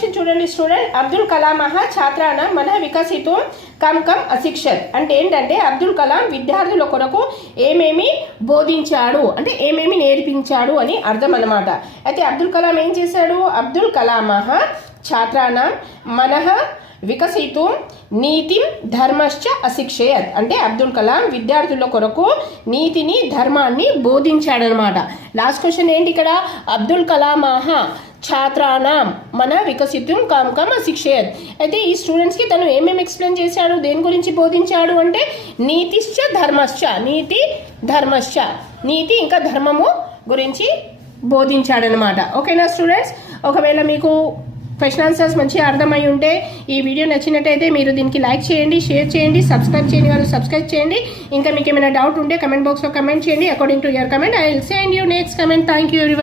Question చూడండి student. Abdul Kalam ఛాత్రాన మన వికసితు come come అశిక్షత్ అంటే ఏంటంటే అబ్దుల్ కలాం విద్యార్థుల కొరకు ఏమేమి బోధించాడు అంటే ఏమేమి నేర్పించాడు అని అర్థం అన్నమాట. అయితే అబ్దుల్ కలాం ఏం చేశాడు? అబ్దుల్ కలాం ఛాత్రానాం మనః వికసితు నీతిం ధర్మశ్చ అశిక్షయత్ అంటే అబ్దుల్ కలాం విద్యార్థుల కొరకు నీతిని ధర్మాన్ని బోధించాడనమాట. లాస్ట్ క్వశ్చన్ ఏంటి ఇక్కడ? అబ్దుల్ కలాం ఛాత్రానాం మన వికసితుం కమ్ కమ్ అశిక్షయత్ అయితే ఈ స్టూడెంట్స్కి తను ఏమేమి ఎక్స్ప్లెయిన్ చేశాడు, దేని గురించి బోధించాడు అంటే నీతిశ్చ ధర్మశ్చ నీతి ధర్మశ్చ నీతి ఇంకా ధర్మము గురించి బోధించాడనమాట. ఓకేనా స్టూడెంట్స్? ఒకవేళ మీకు క్వశ్చన్ ఆన్సర్స్ మంచిగా అర్థమై ఉంటే ఈ వీడియో నచ్చినట్టయితే మీరు దీనికి లైక్ చేయండి, షేర్ చేయండి, సబ్స్క్రైబ్ చేయని వాళ్ళు సబ్స్క్రైబ్ చేయండి. ఇంకా మీకు ఏమైనా డౌట్ ఉంటే కమెంట్ బాక్స్లో కమెంట్ చేయండి. According to your comment I will send you next comment. Thank you.